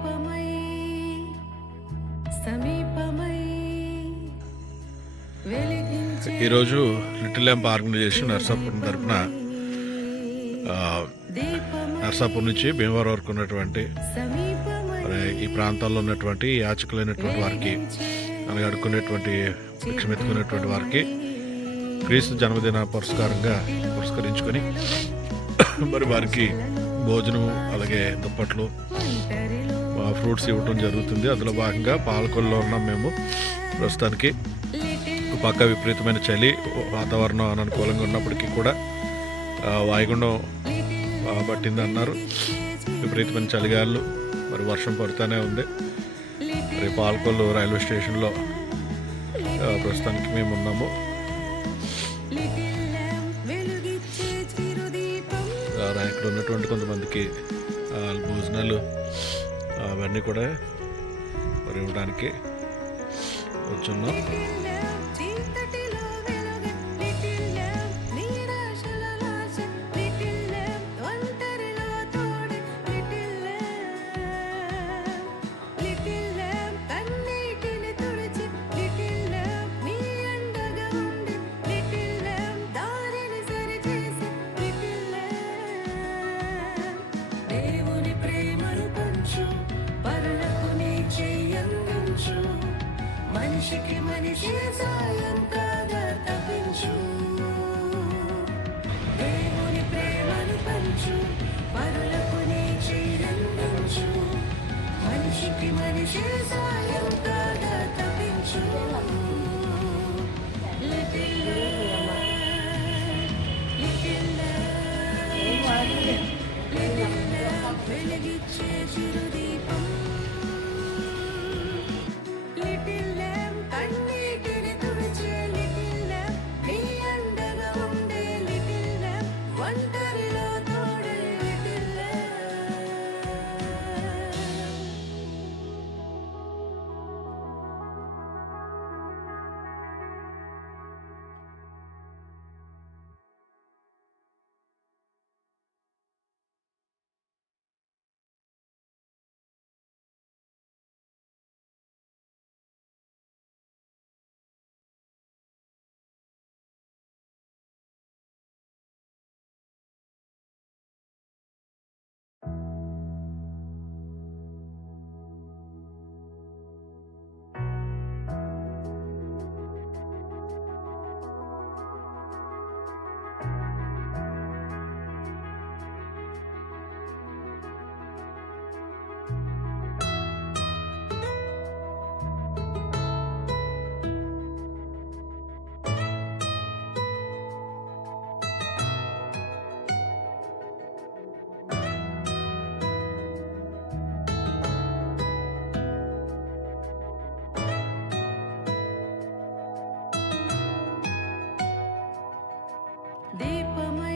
దీపమై సమీపమై వెలిగించే ఈరోజు లిటిల్ ల్యాంప్ ఆర్గనైజేషన్ నర్సాపురం తరఫున నర్సాపురం నుంచి భీమవరం వరకు ఉన్నటువంటి ఈ ప్రాంతాల్లో ఉన్నటువంటి యాచకులైనటువంటి వారికి అలాగే అడుక్కునేటువంటి భిక్షమెత్తుకునేటువంటి వారికి క్రీస్తు జన్మదిన పురస్కరించుకొని మరి వారికి భోజనం అలాగే దుప్పట్లు ఫ్రూట్స్ ఇవ్వటం జరుగుతుంది. అందులో భాగంగా పాలకొల్లో ఉన్నాం మేము ప్రస్తుతానికి. పక్క విపరీతమైన చలి, వాతావరణం అననుకూలంగా ఉన్నప్పటికీ కూడా వాయుగుండం పట్టింది అన్నారు. విపరీతమైన చలిగాలు, మరి వర్షం పడుతూనే ఉంది. మరి పాలకొల్లు రైల్వే స్టేషన్లో ప్రస్తుతానికి మేము ఉన్నాము. ఇక్కడ ఉన్నటువంటి కొంతమందికి భోజనాలు అవన్నీ కూడా మరి ఇవ్వడానికి వచ్చున్నాం. మనిషికి మనిషి సాయం కాగా తప్పించు, దేవుని ప్రేమను పంచు, పరులకు నీ చెయ్యందించు. మనిషికి మనిషి సాయం కాగా తప్పించు. వెలిగిచ్చే చిరుదీపం, దీపమై